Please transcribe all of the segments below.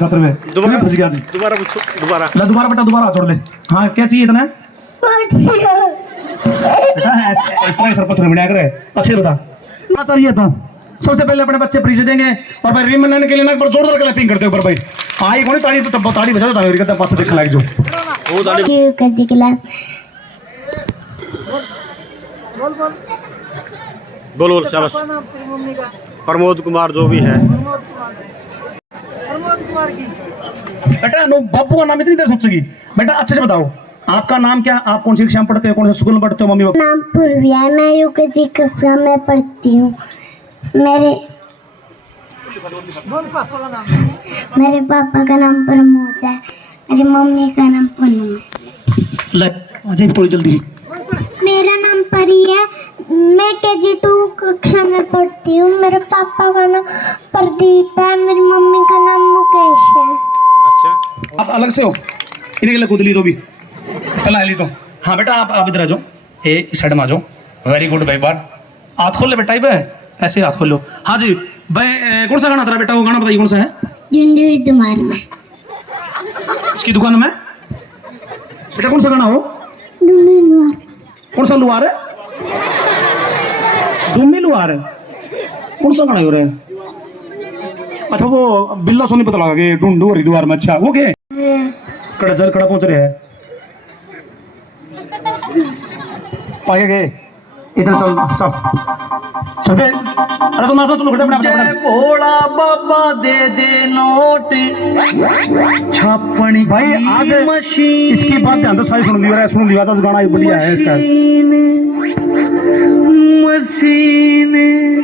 खातर में फंस गया जी। दोबारा पूछो, दोबारा बेटा दोबारा हाथ जोड़ ले। हाँ क्या चाहिए इतना बेटा? ऐसा सर पत्थर बढ़िया करे। अच्छे बता क्या चाहिए तो सबसे पहले अपने बच्चे परिचय देंगे और भाई रीम मनाने के लिए ना पर जोरदार क्लैपिंग करते हो ऊपर भाई। आई कौन ताली तो ताली बजा दो मेरी पास देख लाइक जो वो ताली बोल बोल शाबाश। प्रमोद कुमार जो भी है बेटा नो बापू का नाम इतनी देर सोचेगी बेटा। अच्छे से बताओ आपका नाम क्या, आप कौन सी कक्षा में पढ़ते हो, कौन से स्कूल में पढ़ते हो? मम्मी पापा नाम पूर्विया है, मैं यूकेजी कक्षा में पढ़ती हूँ। मेरे पापा का नाम प्रमोद है, मेरी मम्मी का नाम पन्नू है। ले अजय थोड़ी जल्दी। मेरा नाम परी है, मैं KG2 कक्षा में पढ़ती हूँ। मेरे पापा का नाम प्रदीप है, मेरी मम्मी का नाम मुकेश है। अच्छा आप अलग से हो इनके लिए कूद ली तो भी पहला ली तो। हाँ बेटा आप इधर आ जाओ, इस साइड में आ जाओ। वेरी गुड भाई बार हाथ खोल ले बेटा ही ऐसे हाथ खोल लो। हाँ जी भाई कौन सा गाना था बेटा? वो गाना बताइए कौन सा है? झुंझुई तुम्हार में इसकी दुकान में बेटा कौन सा गाना हो? कौन सा लुहार है? डूमी लुहार है कौन सा गाना हो रहा है? अच्छा वो बिल्ला सोनी पता लगा के ढूंढू हरिद्वार में। अच्छा वो के कड़ा जल कड़ा पहुंच रहे हैं पाए गए इधर चल चल चल बे। अरे तो नासा सुनो खड़े अपने भोला बाबा दे दे नोट छापनी भाई आज मशीन इसकी बात ध्यान दो सारी सुन लिया तो गाना बढ़िया है इसका। मशीन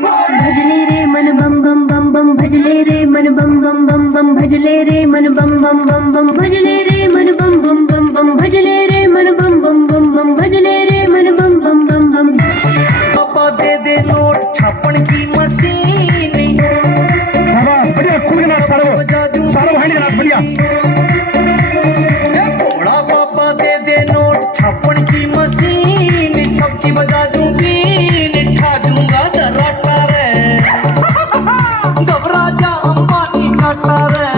भजले रे मन बम बम बम बम भजले रे मन बम बम बम बम भजले रे मन बम बम बम बम भजले रे मन बम बम बम बम भजले रे मन बम बम बम बम भजले रे मन बम बम बम बम। पापा दे दे नोट छापन की मशीन बढ़िया खूब नाच सारा भाई ने नाच बढ़िया। भोला पापा दे दे नोट छापन की मशीन सबकी बजा दूंगी निठा दूंगा दराटा रे घबरा जा अंबानी काटा रे।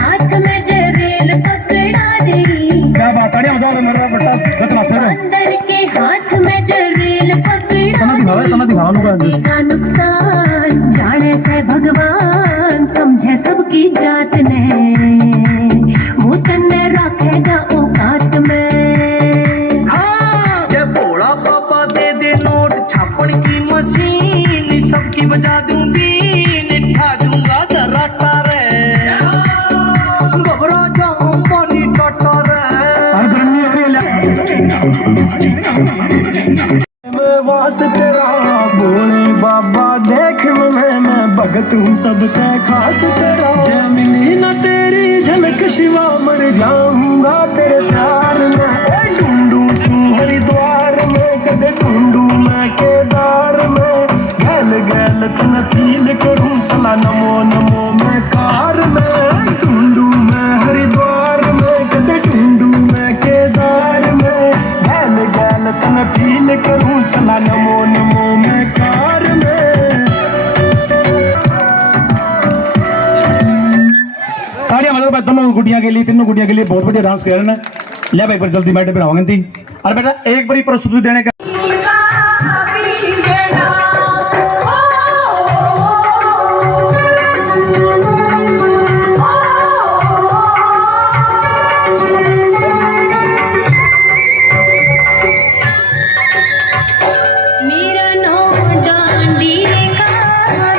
हाथ में जरेल पकड़ा दे क्या बात है मजा मेरा बेटा कितना सर अंदर के हाथ में जरेल पकड़ा दिखा का नुकसान जाने से भगवान समझे सबकी जात ने वो तन्ने रखेगा औकात में। ये भोला पापा दे दे नोट छापन की मशीन सबकी बजा दूंगी निठा दूंगा दराटा रे घबरा जा अंबानी काटा रे। वास तेरा भोले बाबा देख मैं भगत हूँ सबसे खास तेरा। जय मिली ना तेरी झलक शिवा मर जाऊंगा तेरे प्यार में। ढूंढू तू हरिद्वार में कदे ढूंढू मैं केदार में। गैल गैल तन फील करूँ चला नमो नमो मैं कार में। ढूंढू मैं हरिद्वार में कदे ढूंढू मैं केदार में। गैल गैल तन फील करूँ चला नमो नमो मैं कार में। तालियां मतलब भाई दोनों गुड़िया के लिए तीनों गुड़िया के लिए बहुत बढ़िया डांस कर रहे हैं। ले भाई पर जल्दी बैठे पे होंगे थी। अरे बेटा एक बारी प्रस्तुति देने का मेरा नो डांडी का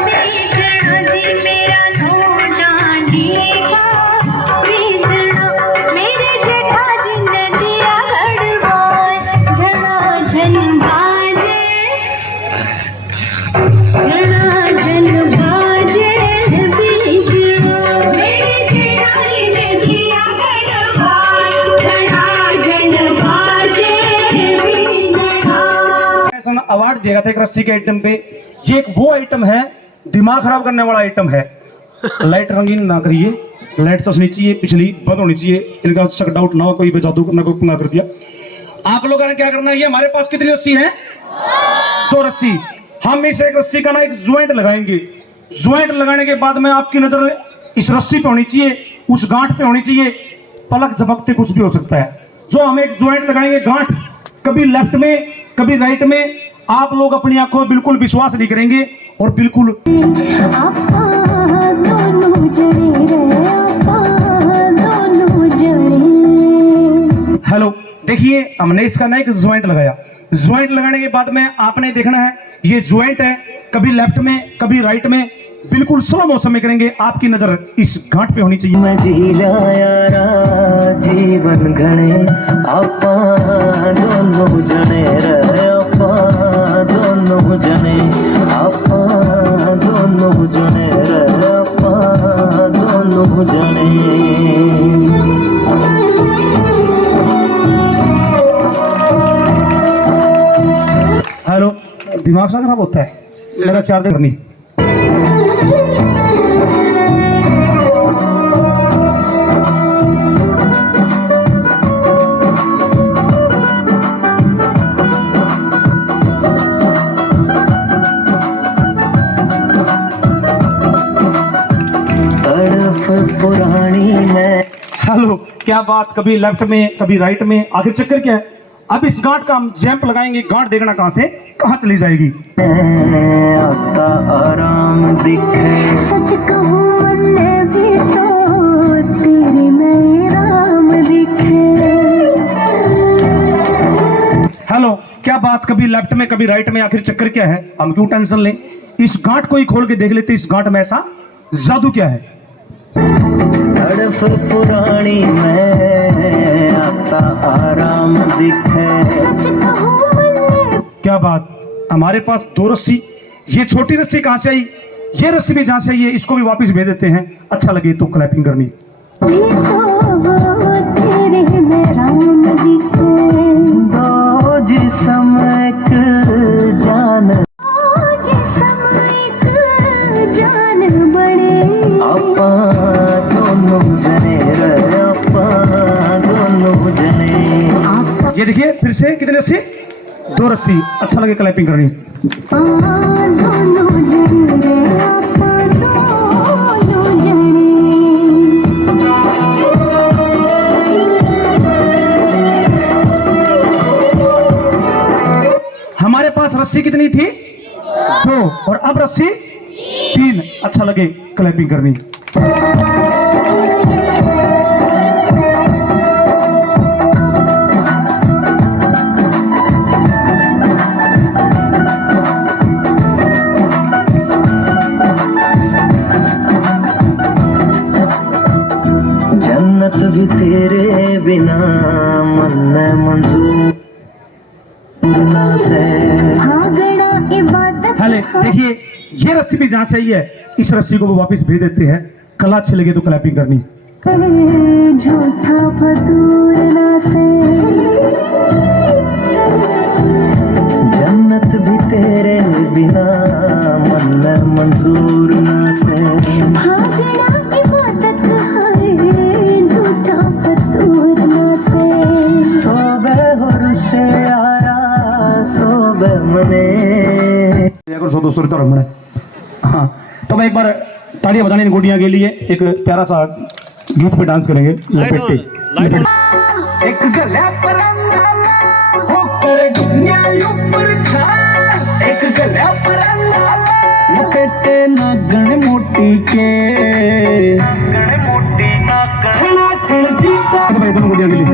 देखना दी मेरा नो डांडी का देखना मेरे जेठा जी ने दिया गड़बड़ जना झन बाजे बीजो मेरे जेठा जी ने दिया गड़बड़ जना झन बाजे बीजो। अवार्ड दिया था एक रस्सी के आइटम पे। ये एक वो आइटम है दिमाग खराब करने वाला आइटम है। लाइट रंगीन ना करिए, लाइट सच नीचे चाहिए, पिछली बंद होनी चाहिए, इनका शक डाउट ना हो कोई भी जादू करना कोई ना कर दिया। आप लोगों ने क्या करना है? ये हमारे पास कितनी रस्सी है? 2 रस्सी। हम इस एक रस्सी का ना एक ज्वाइंट लगाएंगे। ज्वाइंट लगाने के बाद में आपकी नजर इस रस्सी पे होनी चाहिए, उस गांठ पे होनी चाहिए, पलक झपकते कुछ भी हो सकता है। जो हम एक ज्वाइंट लगाएंगे गांठ, कभी लेफ्ट में कभी राइट में, आप लोग अपनी आंखों में बिल्कुल विश्वास नहीं करेंगे और बिल्कुल आपा दोनों जने रे, आपा दोनों जने। हेलो, देखिए हमने इसका ना एक ज्वाइंट लगाया। ज्वाइंट लगाने के बाद में आपने देखना है ये ज्वाइंट है, कभी लेफ्ट में कभी राइट में, बिल्कुल स्लो मोशन में करेंगे। आपकी नजर इस घाट पे होनी चाहिए। मजीला यारा जीवन घणे आपा दोनों जने रे, आपा दोनों जने, आपा दोनों जने रे, आपा दोनों जने। हेलो, दिमाग सा खराब होता है, मेरा 4 दिन करनी। पुरानी में हेलो, क्या बात, कभी लेफ्ट में कभी राइट में, आखिर चक्कर क्या है? अब इस गांठ का हम जंप लगाएंगे, गांठ देखना कहां से कहां चली जाएगी। आता आराम दिखे, सच कहूँ मन भी तो तेरे में राम दिखे। हेलो, क्या बात, कभी लेफ्ट में कभी राइट में, आखिर चक्कर क्या है? हम क्यों टेंशन लें, इस गांठ को ही खोल के देख लेते, इस गांठ में ऐसा जादू क्या है। तड़फ पुरानी में आता आराम दिखे। क्या बात, हमारे पास 2 रस्सी, ये छोटी रस्सी कहां से आई, ये रस्सी भी जहां से आई है, इसको भी वापस भेज देते हैं। अच्छा लगे तो क्लैपिंग करनी। तेरे में राम दिखे, दो जिस्म एक जान, जान बड़े। आपा दोनों जने रे, आपा दोनों जने। ये देखिए फिर से कितने रस्सी, 2 रस्सी। अच्छा लगे क्लैपिंग करनी। दोनों जने रे, आपा दोनों जने। हमारे पास रस्सी कितनी थी, 2, और अब रस्सी 3। अच्छा लगे क्लैपिंग करनी। जन्नत भी तेरे बिना मन मंजूर ना से। भागना इबादत हेले, देखिए ये रस्सी भी जहां से आई है, इस रस्सी को वो वापस भेज देते हैं। कला अच्छी लगे तो क्लैपिंग करनी। झूठा फतूर ना से। जन्नत भी तेरे बिना मन मंजूर ना से। भागना इबादत है, झूठा फतूर ना से। सोबे हुर से आरा सोबे मने। अगर 100-200 रुपये रमने। हाँ, तो मैं एक बार तालियां बजाने इन गुड़िया के लिए एक प्यारा सा गीत पे डांस करेंगे। लपेटे, लपेटे। एक गला पर होकर दुनिया ऊपर छा, एक गला पर लपेटे नागण मोटी के, नागण मोटी नागण छना छन जीता। भाई दोनों गुड़िया के लिए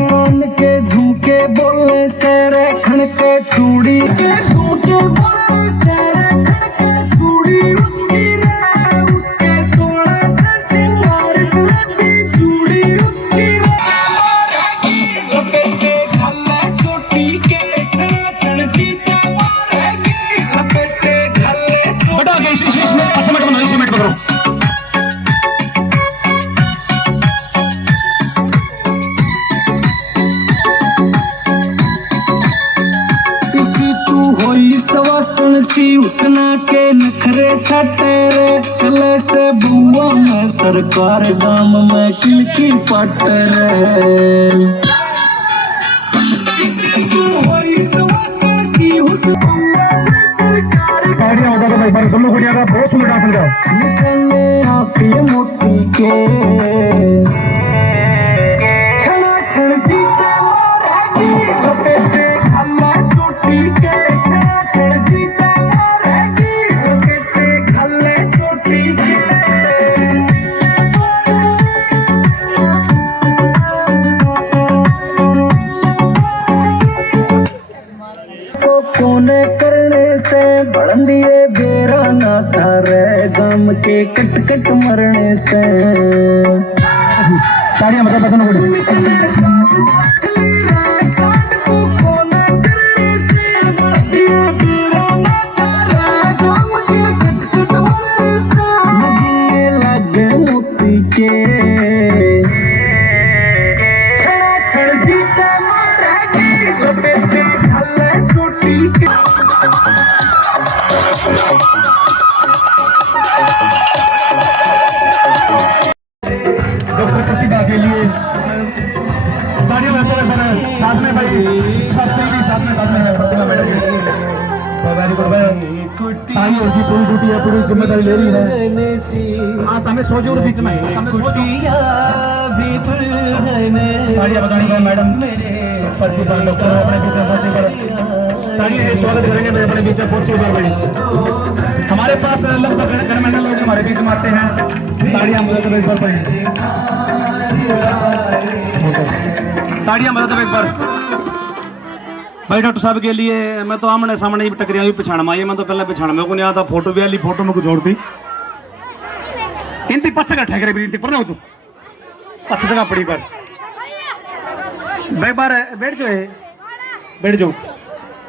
कान के झुमके बोले से रेखण के चूड़ी के झुमके बोले से रेखण के चूड़ी उसकी रे, उसके सोने से सिंगार जलेबी चूड़ी उसकी रे। लपेटे घल्ले चोटी के छना छन जीते मारेगी, लपेटे घल्ले चोटी। बटा के इसमें 5 मिनट बनो, 20 मिनट पकड़ो। सवासन सी उसना के नखरे छटे रे, चले से बुआ में सरकार दाम में किलकी पट रे। तू होई सवासन सी उसना में सरकार एक बार दोनों गुड़िया का बहुत सुंदर डांस लगाओ। निशाने आपके मोती के छड़ा छड़ जीते मारेगी लपेटे खल्ला चोटी के छड़ा छड़ जीते मारेगी लपेटे खल्ले चोटी के कोने करने से बढ़िए बेरा ना थारे गम के कट कट मरने से ताड़ियां मतलब बदन गुड़ी लगे मोती के छड़ा छड़ जीते मारेगी लपेटे खल्ले चोटी के डॉक्टर प्रतिभा के लिए ताड़ियां बजाते हैं साथ में भाई शास्त्री भी साथ में है प्रतिभा मैडम की वेरी गुड भाई ताई होगी पूरी ड्यूटी है पूरी जिम्मेदारी ले रही है हाँ हमें सो जो बीच में हमें सो ताड़ियां बजानी है मैडम प्रतिभा डॉक्टर अपने बीच में पहुंचे पर ताड़ियां से स्वागत करेंगे मैं अपने बीच में पहुंचे पर भाई हमारे पास लगभग गणमान्य लोग हमारे बीच में आते हैं ताड़ियां बजाते हुए एक बार ताड़ियां बजाते हुए एक बार भाई डॉक्टर साहब के लिए मैं तो आमने सामने ही टकरिया भी पिछाड़ में आई मैं तो पहले पिछाड़ में को नहीं आता फोटो भी आली फोटो में कुछ जोड़ती इनती पच्चे का ठहरे भी इनती पर ना हो तू अच्छी जगह पड़ी पर भाई बार बैठ जाओ बैठ जाओ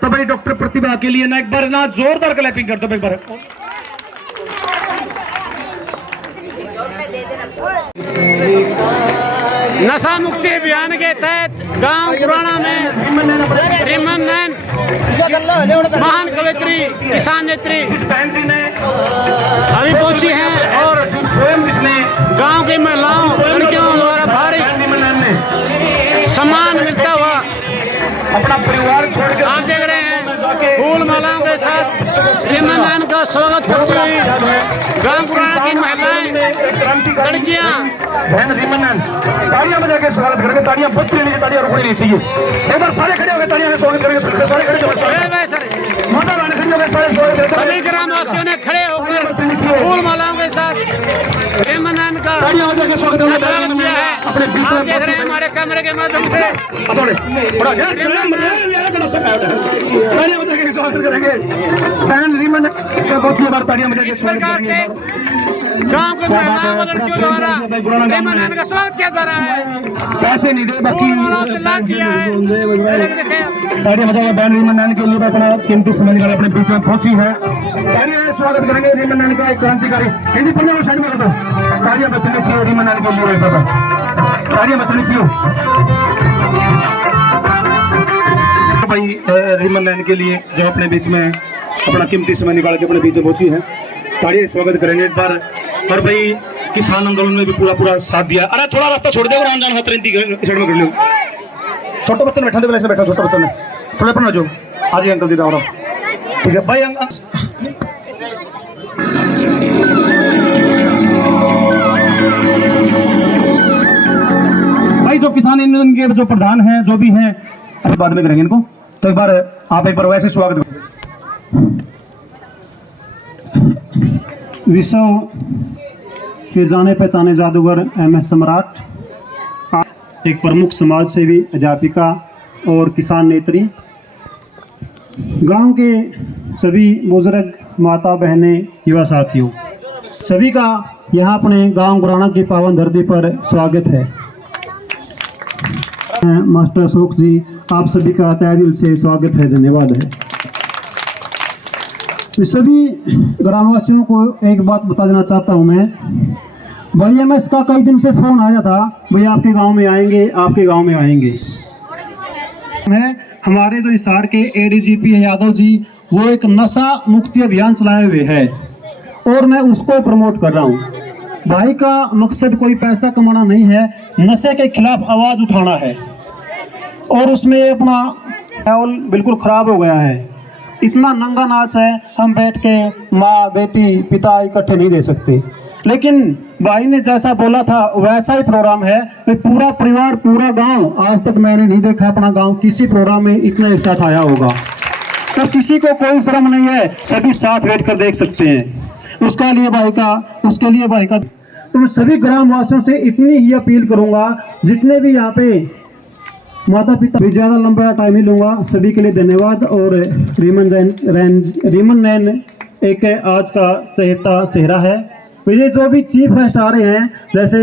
तो भाई डॉक्टर प्रतिभा के लिए ना एक बार ना जोरदार क्लैपिंग कर दो एक बार नशा मुक्ति अभियान के तहत गांव पुराना में रीमन नैन महान कवयित्री किसान नेत्री अभी पहुंची हैं और गांव की महिलाओं लड़कियों द्वारा भारी सम्मान मिलता हुआ अपना परिवार छोड़ के आप देख रहे हैं फूल मालाओं के साथ रीमन नैन का स्वागत करती हुई गांव पुराना की महिलाएं लड़कियां बहन रीमन ताड़ियां बजा के स्वागत करेंगे ताड़ियां बजती रहनी चाहिए ताड़ियां रुकनी नहीं चाहिए एक बार सारे खड़े हो गए ताड़ियां से स्वागत करेंगे सारे खड़े हो गए माता रानी खड़ी हो गए सारे स्वागत करेंगे सभी ग्रामवासियों ने खड़े होकर फूल मालाओं के साथ रीमन नैन का ताड़ियां बजा के स्वागत स्वागत किया है अपने बीच आप में देख रहे हैं हमारे कैमरे के माध्यम से बड़ा ताड़ियां बजा के स्वागत करेंगे बहन रीमन बहुत ही बार ताड़ियां बजा के इस स्वागत प्रकार से करेंगे गांव के महिलाओं व लड़कियों द्वारा रीमन नैन का स्वागत किया जा रहा है पैसे नहीं दे बाकी फूल मालाओं से लाभ किया है ताड़ियां बजाएंगे बहन रीमन नैन के लिए अपना कीमती समय निकाल अपने बीच में पहुंची है ताड़ियां से स्वागत करेंगे रीमन नैन का एक क्रांतिकारी हिंदी पढ़ने वाला साइड में रखो ताड़ियां बजनी चाहिए रीमन नैन के लिए बाबा ताड़ियां बजनी चाहिए भाई रीमन नैन के लिए जो अपने बीच में अपना कीमती समय निकाल के अपने बीच में पहुंची है ताड़ियां स्वागत करेंगे एक बार और भाई किसान आंदोलन में भी पूरा साथ दिया अरे थोड़ा रास्ता छोड़ दो राम जान साइड में कर लो छोटा बच्चा बैठा दे बैठा छोटा बच्चा ने थोड़ा पर जो आज ही अंकल जी राम ठीक है भाई भाई जो किसान यूनियन के जो प्रधान हैं जो भी हैं बाद में करेंगे इनको तो एक बार आप एक बार वैसे स्वागत विश्व के जाने पहचाने जादूगर MS सम्राट एक प्रमुख समाज सेवी अध्यापिका और किसान नेत्री गांव के सभी बुजुर्ग माता बहनें युवा साथियों सभी का यहाँ अपने गांव गुराना की पावन धरती पर स्वागत है मास्टर अशोक जी आप सभी का तहे दिल से स्वागत है धन्यवाद है सभी ग्रामवासियों को एक बात बता देना चाहता हूं मैं भाई MS का कई दिन से फोन आया था भाई आपके गांव में आएंगे आपके गांव में आएंगे हमारे जो हिसार के ADGP यादव जी वो एक नशा मुक्ति अभियान चलाए हुए है और मैं उसको प्रमोट कर रहा हूं भाई का मकसद कोई पैसा कमाना नहीं है नशे के खिलाफ आवाज उठाना है और उसमें अपना माहौल बिल्कुल खराब हो गया है इतना नंगा नाच है, हम बैठ के माँ बेटी पिता इकट्ठे नहीं दे सकते। लेकिन भाई ने जैसा बोला था वैसा ही प्रोग्राम है कि पूरा परिवार पूरा गांव, आज तक मैंने नहीं देखा अपना गांव किसी प्रोग्राम में इतना एक साथ आया होगा। तो किसी को कोई शर्म नहीं है, सभी साथ बैठ कर देख सकते हैं। उसके लिए भाई का तो मैं सभी ग्रामवासियों से इतनी ही अपील करूंगा, जितने भी यहाँ पे माता पिता भी, ज़्यादा लंबा टाइम ही लूंगा। सभी के लिए धन्यवाद। और रीमन नैन एक आज का चहेता चेहरा है। तो ये जो भी चीफ गेस्ट आ रहे हैं, जैसे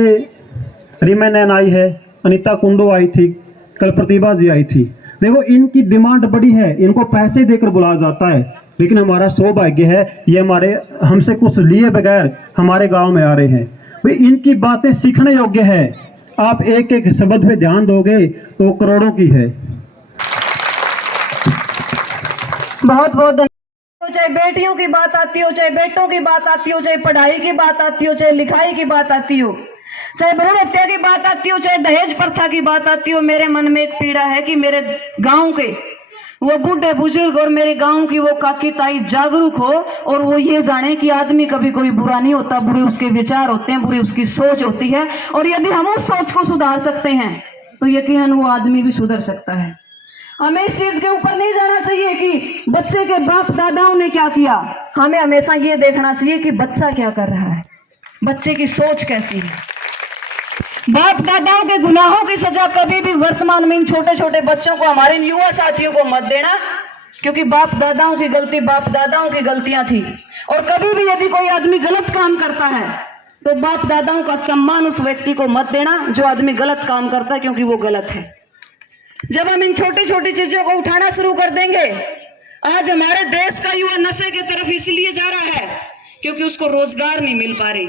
रीमन नैन आई है, अनीता कुंडू आई थी, कल प्रतिभा जी आई थी। देखो इनकी डिमांड बड़ी है, इनको पैसे देकर बुलाया जाता है, लेकिन हमारा सौभाग्य है ये हमसे कुछ लिए बगैर हमारे गांव में आ रहे हैं। भाई इनकी बातें सीखने योग्य है। आप एक एक शब्द पे ध्यान दोगे तो करोड़ों की है। बहुत बहुत धन्यवाद। चाहे बेटियों की बात आती हो, चाहे बेटों की बात आती हो, चाहे पढ़ाई की बात आती हो, चाहे लिखाई की बात आती हो, चाहे भ्रूण हत्या की बात आती हो, चाहे दहेज प्रथा की बात आती हो, मेरे मन में एक पीड़ा है कि मेरे गांव के वो बूढ़े बुजुर्ग और मेरे गांव की वो काकी ताई जागरूक हो और वो ये जाने कि आदमी कभी कोई बुरा नहीं होता, बुरे उसके विचार होते हैं, बुरी उसकी सोच होती है, और यदि हम उस सोच को सुधार सकते हैं तो यकीनन वो आदमी भी सुधर सकता है। हमें इस चीज के ऊपर नहीं जाना चाहिए कि बच्चे के बाप दादाओं ने क्या किया, हमें हमेशा ये देखना चाहिए कि बच्चा क्या कर रहा है, बच्चे की सोच कैसी है। बाप दादाओं के गुनाहों की सजा कभी भी वर्तमान में इन छोटे छोटे बच्चों को, हमारे इन युवा साथियों को मत देना, क्योंकि बाप दादाओं की गलती बाप दादाओं की गलतियां थी। और कभी भी यदि कोई आदमी गलत काम करता है तो बाप दादाओं का सम्मान उस व्यक्ति को मत देना जो आदमी गलत काम करता है, क्योंकि वो गलत है। जब हम इन छोटी छोटी चीजों को उठाना शुरू कर देंगे, आज हमारे देश का युवा नशे की तरफ इसलिए जा रहा है क्योंकि उसको रोजगार नहीं मिल पा रही।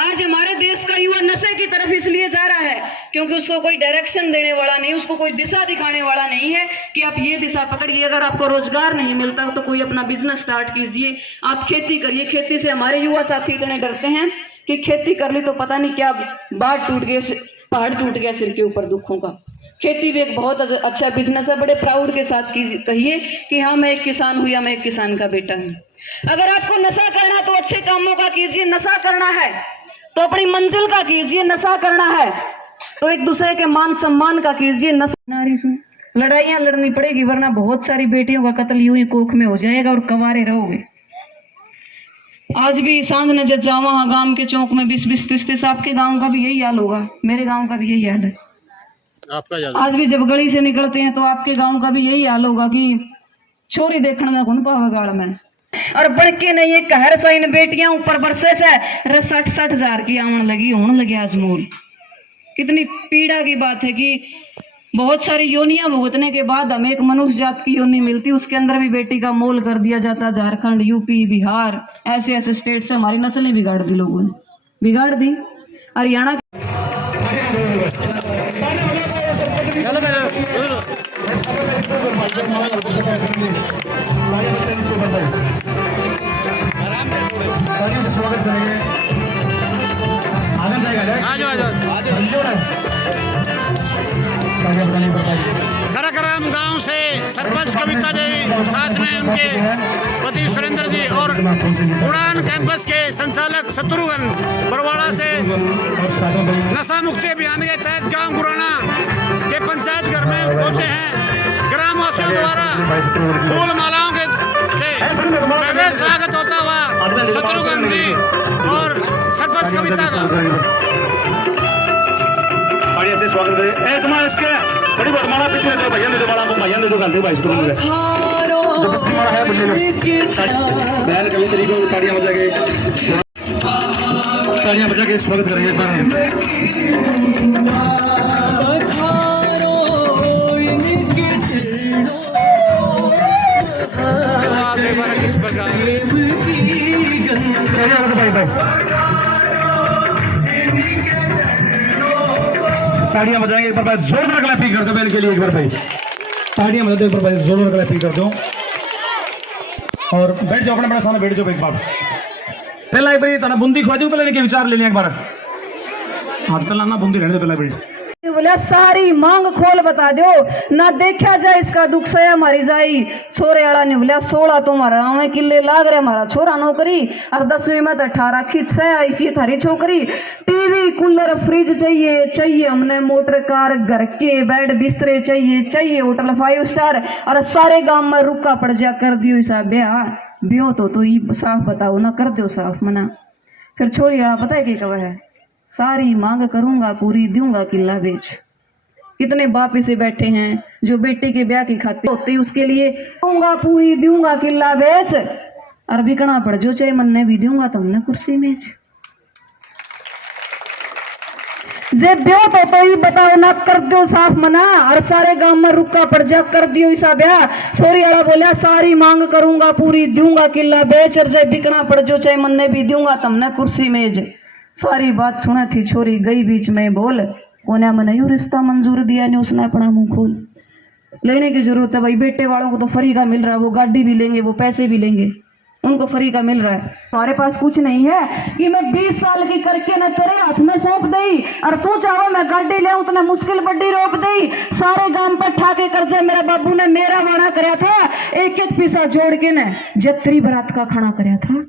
आज हमारे देश का युवा नशे की तरफ इसलिए जा रहा है क्योंकि उसको कोई डायरेक्शन देने वाला नहीं, उसको कोई दिशा दिखाने वाला नहीं है कि आप ये दिशा पकड़िए। अगर आपको रोजगार नहीं मिलता तो कोई अपना बिजनेस स्टार्ट कीजिए, आप खेती करिए। खेती से हमारे युवा साथी इतने डरते हैं कि खेती कर ली तो पता नहीं क्या बाढ़ टूट गए, पहाड़ टूट गया सिर के ऊपर दुखों का। खेती भी एक बहुत अच्छा बिजनेस है। बड़े प्राउड के साथ कहिए कि हाँ मैं एक किसान हूँ या मैं एक किसान का बेटा हूँ। अगर आपको नशा करना तो अच्छे कामों का कीजिए, नशा करना है तो अपनी मंजिल का कीजिए, नशा करना है तो एक दूसरे के मान सम्मान का कीजिए। नशा नारी सुन लड़ाइयां लड़नी पड़ेगी, वरना बहुत सारी बेटियों का कत्ल यूं ही कोख में हो जाएगा और कवारे रहोगे। आज भी सांझ ने जब जावा वहां गांव के चौक में 20-20, 30-30, आपके गांव का भी यही हाल होगा, मेरे गांव का भी यही हाल है। आज भी जब गली से निकलते हैं तो आपके गांव का भी यही हाल होगा कि छोरी देखने में कौन पावा गाड़ में, और बढ़के नहीं एक कहर सा इन बेटियां ऊपर बरसे से 60-60 हजार की आमन लगी होने लगे आज मोल। कितनी पीड़ा की बात है कि बहुत सारी योनियां भुगतने के बाद हमें एक मनुष्य जात की योनि मिलती, उसके अंदर भी बेटी का मोल कर दिया जाता। झारखंड, यूपी, बिहार, ऐसे ऐसे स्टेट से हमारी नस्लें बिगाड़ दी, लोगों ने बिगाड़ दी। हरियाणा खराकराम गांव से सरपंच कविता जी, साथ में उनके पति सुरेंद्र जी और उड़ान कैंपस के संचालक शत्रुघ्न बरवाड़ा से नशा मुक्ति अभियान के तहत गांव गुराना के पंचायत घर में पहुंचे हैं। ग्रामवासियों द्वारा फूल मालाओं के से भव्य स्वागत होता हुआ शत्रुघ्न जी और सरपंच कविता का बढ़िया से स्वागत करें। तुम्हारा इसके बड़ी बात माला पीछे दो भैया ने दो माला को भैया ने दो गाल भाई शुरू में जो बस माला है बल्ले बैल कभी तरीकों से तालियां बजा के स्वागत करेंगे एक बार। किस प्रकार ताड़ियां बजाएंगे एक बार भाई, जोरदार क्लैपिंग कर दो बैल के लिए एक बार भाई। ताड़ियां बजा दो एक बार भाई, जोरदार क्लैपिंग कर दो और बैठ जाओ अपने बड़े सामने बैठ जाओ एक बार। पहला एक बार तना बूंदी खवा दी, पहले के विचार ले लिया एक बार। हाँ पहला ना बूंदी रहने दो पहला बैठ। बोला सारी मांग खोल बता दो ना देखा जाए इसका दुख सया मारी जाई। छोरे वाला ने बोला 16 तुम्हारा हमें किले लाग रहे हमारा छोरा नौकरी और 10वीं में तो 18 खींच सया इसी थारी छोकरी। टीवी कूलर फ्रिज चाहिए चाहिए हमने मोटर कार घर के बेड बिस्तरे चाहिए चाहिए होटल 5 स्टार और सारे गांव में रुका पड़ जा कर दियो ऐसा ब्याह तो ये साफ बताओ ना कर दो साफ मना। फिर छोरी वाला पता है क्या कहा है सारी मांग करूंगा पूरी दूंगा किला बेच। कितने बाप इसे बैठे हैं जो बेटी के ब्याह की खातिर होते ही उसके लिए दूंगा पूरी दूंगा किला बेच और बिकना पड़ जो चाहे मन ने भी दूंगा तुमने कुर्सी मेज। जे ब्याह तो ही बताओ ना कर दो साफ मना और सारे गांव में रुका पड़ जा कर दियो ऐसा ब्याह। छोरी वाला बोला सारी मांग करूंगा पूरी दूंगा किला बेच और जे बिकना पड़ जो चाहे मन ने भी दूंगा तुमने कुर्सी मेज। सारी बात सुना थी छोरी गई बीच में बोल कोने में नहीं रिश्ता मंजूर दिया ने उसने अपना मुंह खोल। लेने की जरूरत है भाई बेटे वालों को तो फ्री का मिल रहा है वो गाड़ी भी लेंगे वो पैसे भी लेंगे उनको फ्री का मिल रहा है। हमारे पास कुछ नहीं है कि मैं 20 साल की करके ना तेरे हाथ में सौंप दई और तू चाहो मैं गाड़ी ले उतना मुश्किल बड्डी रोक दई। सारे गांव पर ठाके कर्जे मेरे बाबू ने मेरा वाना कराया था एक एक पैसा जोड़ के ना जत्री बरात का खाना कराया था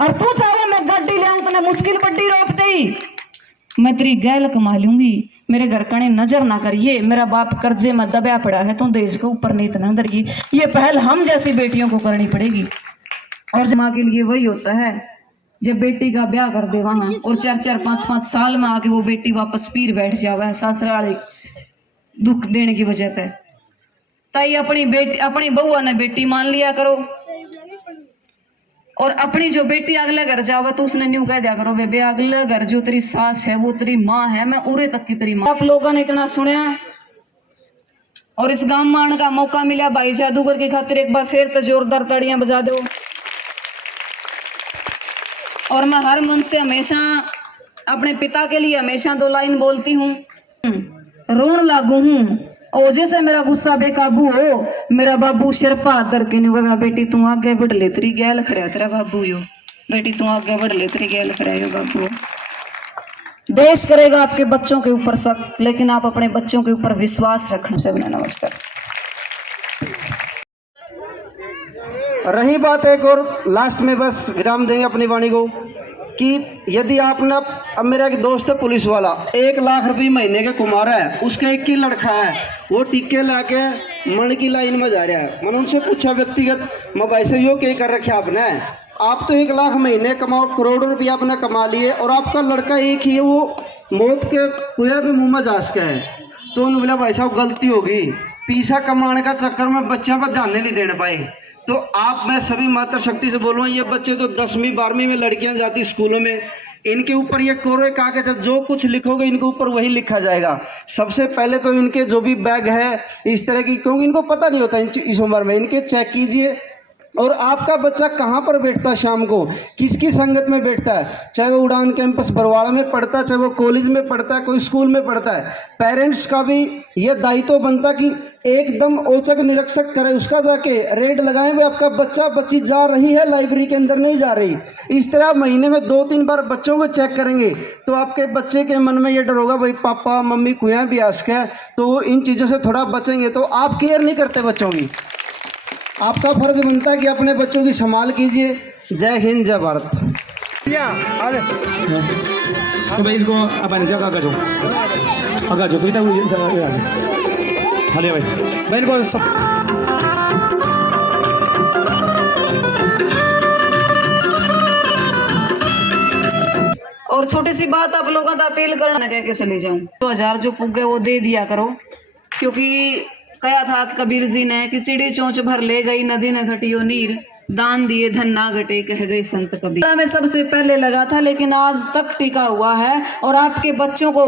और तू चाहो मैं गाड़ी ले उतना मुश्किल बड्डी रोक दई। मैं तेरी गैल कमा लूंगी मेरे घर कने नजर ना करिए मेरा बाप कर्जे में दबा पड़ा है तो देश को ऊपर नहीं इतना धरिए। ये पहल हम जैसी बेटियों को करनी पड़ेगी और माँ के लिए वही होता है जब बेटी का ब्याह कर दे वहां और 4-4 5-5 साल में आके वो बेटी वापस पीर बैठ जावे ससुराल दुख देने की वजह से। ताई अपनी बेटी अपनी बउआ ने बेटी मान लिया करो और अपनी जो बेटी अगले घर जावे तो उसने न्यू कह दिया करो वे अगले घर जो तेरी सास है वो तेरी माँ है मैं उरे तक की तेरी माँ। आप लोगों ने इतना सुना और इस गांव में आने का मौका मिला भाई जादूगर की खातिर एक बार फिर तो जोरदार ताड़ियां बजा दो। और मैं हर मन से हमेशा अपने पिता के लिए हमेशा 2 लाइन बोलती हूँ रोन लागू हूँ ओजे से मेरा गुस्सा बेकाबू हो मेरा बाबू सिर पादर के नहीं होगा बेटी तू आगे बढ़ ले तेरी गैल खड़ा तेरा बाबू यो बेटी तू आगे बढ़ ले तेरी गैल खड़ा यो बाबू। देश करेगा आपके बच्चों के ऊपर शक लेकिन आप अपने बच्चों के ऊपर विश्वास रखना। सबने नमस्कार। रही बात एक और लास्ट में बस विराम देंगे अपनी वाणी को कि यदि आपने अब मेरा एक दोस्त है पुलिस वाला 1 लाख रुपये महीने के कुमार है उसका एक ही लड़का है वो टिक्के लाके मन की लाइन में जा रहा है। मैंने उनसे पूछा व्यक्तिगत मैं भाई से यो क्या कर रखे आपने आप तो 1 लाख महीने कमाओ करोड़ों रुपया आपने कमा लिए और आपका लड़का एक ही है वो मौत के कुएं पे मुँह में जा सका है। तो उन्होंने बोला भाई साहब गलती होगी पैसा कमाने का चक्कर में बच्चों पर ध्यान नहीं देने पाए। तो आप मैं सभी मातृशक्ति से बोल रहा हूँ ये बच्चे तो 10वीं 12वीं में लड़कियां जाती स्कूलों में इनके ऊपर ये कोरे कागज जो कुछ लिखोगे इनके ऊपर वही लिखा जाएगा। सबसे पहले तो इनके जो भी बैग है इस तरह की क्योंकि इनको पता नहीं होता इस उम्र में इनके चेक कीजिए। और आपका बच्चा कहाँ पर बैठता है शाम को किसकी संगत में बैठता है चाहे वो उड़ान कैंपस बरवाड़ा में पढ़ता है चाहे वो कॉलेज में पढ़ता है कोई स्कूल में पढ़ता है। पेरेंट्स का भी ये दायित्व बनता कि एकदम औचक निरीक्षक करे उसका जाके रेड लगाएं वे आपका बच्चा बच्ची जा रही है लाइब्रेरी के अंदर नहीं जा रही। इस तरह महीने में 2-3 बार बच्चों को चेक करेंगे तो आपके बच्चे के मन में ये डर होगा भाई पापा मम्मी कुएं भी आस्क है तो वो इन चीज़ों से थोड़ा बचेंगे। तो आप केयर नहीं करते बच्चों की आपका फर्ज बनता है कि अपने बच्चों की संभाल कीजिए। जय हिंद जय भारत। तो भाई इसको अब आने जाओ आगा जो कविता हाले भाई इनको सब और छोटी सी बात आप लोगों का अपील करना कह के चली जाऊं 2000 जो पुगे वो दे दिया करो क्योंकि कहा था कबीर जी ने कि चिड़ी चोंच भर ले गई नदी न घटियो नीर दान दिए धन ना घटे कह गई संत कबीर। में सबसे पहले लगा था लेकिन आज तक टिका हुआ है और आपके बच्चों को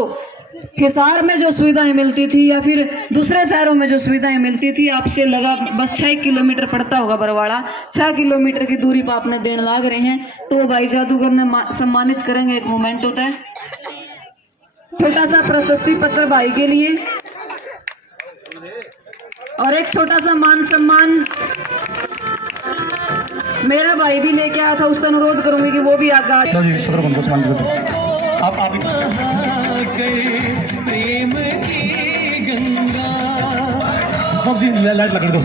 हिसार में जो सुविधाएं मिलती थी या फिर दूसरे शहरों में जो सुविधाएं मिलती थी आपसे लगा बस 6 किलोमीटर पड़ता होगा बरवाड़ा 6 किलोमीटर की दूरी पर आपने देने लाग रहे हैं। तो भाई जादूगर ने सम्मानित करेंगे एक मोमेंट होता है छोटा सा प्रशस्ति पत्र भाई के लिए और एक छोटा सा मान सम्मान मेरा भाई भी लेके आया था उसका अनुरोध करूंगी कि वो भी आगे आप अशोक जी लाइट लगा दो।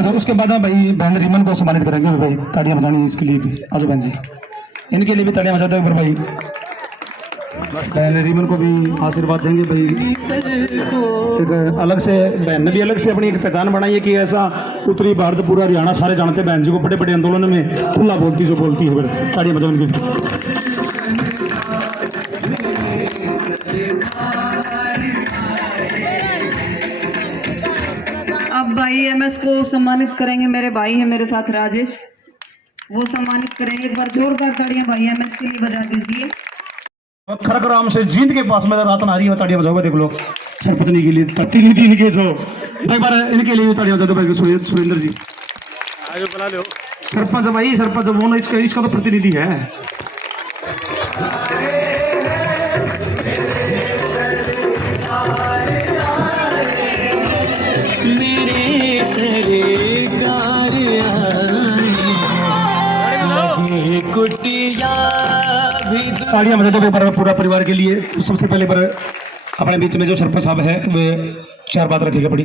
तो उसके बाद भाई बहन रीमन को सम्मानित करेंगे भाई, तालियां बजानी इसके लिए भी। आजो बहन जी, इनके लिए भी तालियां बजा दो एक बार भाई। बहन रीमन को भी आशीर्वाद देंगे भाई। एक अलग से बहन ने भी अलग से अपनी एक पहचान बनाई है कि ऐसा उत्तरी भारत पूरा हरियाणा सारे जानते हैं बहन जी को, बड़े बड़े आंदोलन में खुला बोलती जो बोलती है। फिर तालियां बजाओ उनकी। अब भाई एमएस को सम्मानित करेंगे, मेरे भाई है मेरे साथ राजेश, वो सम्मानित करेंगे। एक बार जोरदार ताड़ियां भाई एमएस के लिए बजा दीजिए। खरग्राम से जींद के पास में रात आ रही है, ताड़ियां बजाओगे देख लो। सरपंच के लिए प्रतिनिधि इनके जो एक बार इनके लिए ताड़ियां बजा दो भाई। सुरेंद्र जी आगे बुला लो सरपंच भाई, सरपंच वो ना इसका तो प्रतिनिधि है। ताड़ियां बजा दो पूरा परिवार के लिए। सबसे पहले पर अपने बीच में जो सरपंच साहब है वे 4 बात रखेगा बड़ी।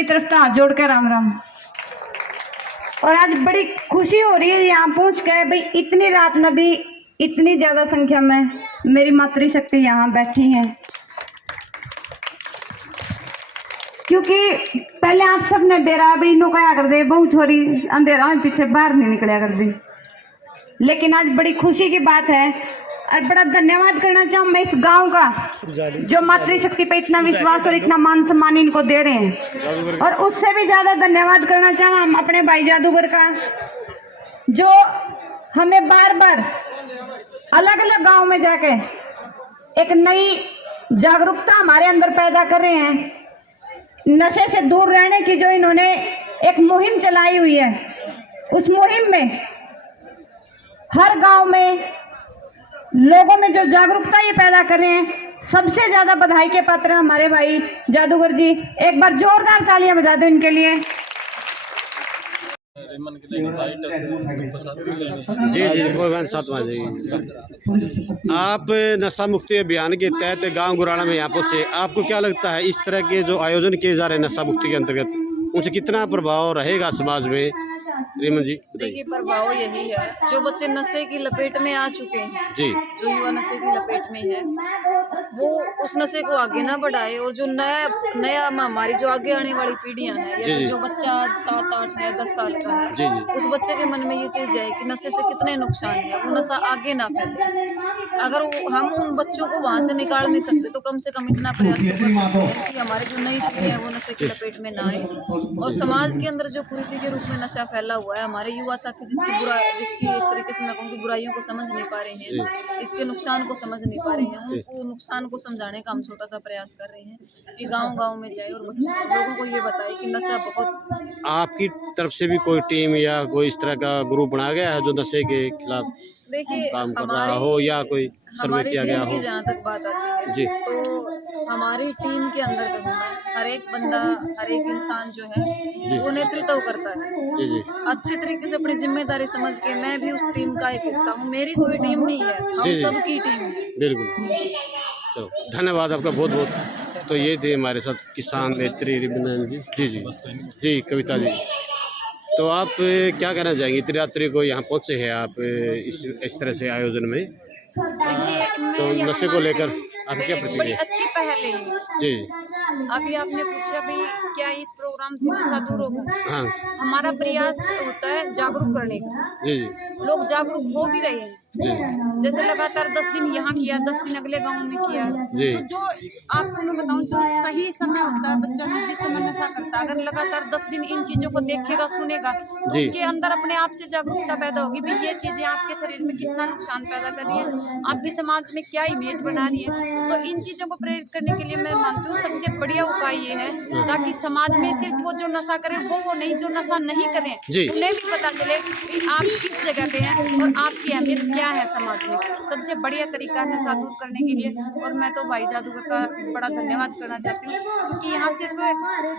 तरफ से हाथ जोड़ के राम राम। और आज बड़ी खुशी हो रही है यहाँ पहुँच के भाई, इतनी रात में भी इतनी ज्यादा संख्या में मेरी मातृशक्ति यहाँ बैठी है। क्योंकि पहले आप सब ने बेरा भाई नो क्या कर दे, बहुत थोड़ी अंधेरा में पीछे बाहर नहीं निकला कर दी। लेकिन आज बड़ी खुशी की बात है और बड़ा धन्यवाद करना चाहूँ मैं इस गांव का, जो मातृशक्ति पे इतना विश्वास और इतना मान सम्मान इनको दे रहे हैं। और उससे भी ज्यादा धन्यवाद करना चाहूँ हम अपने भाई जादूगर का, जो हमें बार बार अलग अलग गांव में जाके एक नई जागरूकता हमारे अंदर पैदा कर रहे हैं। नशे से दूर रहने की जो इन्होंने एक मुहिम चलाई हुई है, उस मुहिम में हर गांव में लोगों में जो जागरूकता ये पैदा कर रहे हैं, सबसे ज्यादा बधाई के पात्र हमारे भाई जादूगर जी। एक बार जोरदार तालियां बजा दो इनके लिए। जी जी साथ में आप नशा मुक्ति अभियान के तहत गांव गुराड़ा में यहाँ पहुँचे, आपको क्या लगता है इस तरह के जो आयोजन किए जा रहे हैं नशा मुक्ति के अंतर्गत, उनसे कितना प्रभाव रहेगा समाज में? रीमन जी देखिए, प्रभाव यही है, जो बच्चे नशे की लपेट में आ चुके हैं जी, जो युवा नशे की लपेट में है, वो उस नशे को आगे ना बढ़ाए। और जो नया हमारी जो आगे आने वाली पीढ़ियां हैं, या जो बच्चा 7, 8 या 10 साल का है, जी जी, उस बच्चे के मन में ये चीज है कि नशे से कितने नुकसान है, वो नशा आगे ना फैले। अगर हम उन बच्चों को वहाँ से निकाल नहीं सकते तो कम से कम इतना प्रयास कर सकते हैं कि हमारे जो नई पीढ़ी है वो नशे की लपेट में ना आए। और समाज के अंदर जो कुरीति के रूप में नशा फैला हुआ है, हमारे युवा साथी जिसकी एक तरीके से मैं कहूँ बुराइयों को समझ नहीं पा रहे हैं, इसके नुकसान को समझ नहीं पा रहे हैं, उनको नुकसान को समझाने का हम छोटा सा प्रयास कर रहे हैं कि गांव-गांव में जाए और लोगों को ये बताए कि नशा बहुत। आपकी तरफ से भी कोई टीम या कोई इस तरह का ग्रुप बनाया गया है जो नशे के खिलाफ देखिए काम कर रहा हो या कोई सर्वे किया गया हो? जहाँ तक बात आती है जी, तो हमारी टीम के अंदर कहूँ मैं, हर एक बंदा, हर एक इंसान जो है वो नेतृत्व करता है जी जी, अच्छे तरीके से अपनी जिम्मेदारी समझ के। मैं भी उस टीम का एक हिस्सा हूँ, मेरी कोई टीम नहीं है, हम सबकी टीम है। बिल्कुल। तो धन्यवाद आपका बहुत बहुत। तो ये थे हमारे साथ किसान नेत्री रिबन जी। जी जी जी, कविता जी, तो आप क्या कहना चाहेंगे? इतनी रात्रि को यहाँ पहुँचे हैं आप इस तरह से आयोजन में, देखिए तो नशे को लेकर आपकी क्या बड़ी प्रतिक्रिया? अच्छी पहल है जी, अभी आपने पूछा भाई क्या इस प्रोग्राम से नशा दूर होगा। हाँ हमारा प्रयास होता है जागरूक करने का, जी जी लोग जागरूक हो भी रहे हैं। जी जैसे लगातार 10 दिन यहाँ किया, 10 दिन अगले गांव में किया, जी। तो जो आपको मैं बताऊँ जो सही समय होता है बच्चा जिस समय नशा करता है, अगर लगातार 10 दिन इन चीजों को देखेगा सुनेगा तो जी। उसके अंदर अपने आप से जागरूकता पैदा होगी भाई ये चीजें आपके शरीर में कितना नुकसान पैदा कर रही है, आपके समाज में क्या इमेज बना रही है। तो इन चीजों को प्रेरित करने के लिए मैं मानती हूँ सबसे बढ़िया उपाय ये है ताकि समाज में सिर्फ वो जो नशा करें वो नहीं, जो नशा नहीं करें जी। उन्हें भी पता चले कि आप किस जगह पे हैं और आपकी अहमियत क्या क्या है समाज में। सबसे बढ़िया तरीका है नशा दूर करने के लिए। और मैं तो भाई जादूगर का बड़ा धन्यवाद करना चाहती हूँ, क्योंकि यहाँ सिर्फ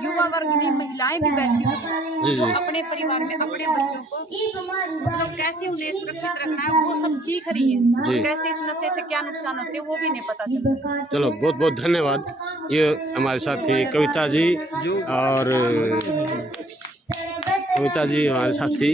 युवा वर्ग नहीं, महिलाएं भी बैठी हुई जो अपने परिवार में अपने बच्चों को मतलब कैसे उन्हें सुरक्षित रखना है वो सब सीख रही है। कैसे इस नशे से क्या नुकसान होते हैं वो भी नहीं पता चलता। चलो बहुत बहुत धन्यवाद। ये हमारे साथ थी कविता जी, और कविता जी हमारे साथ थी।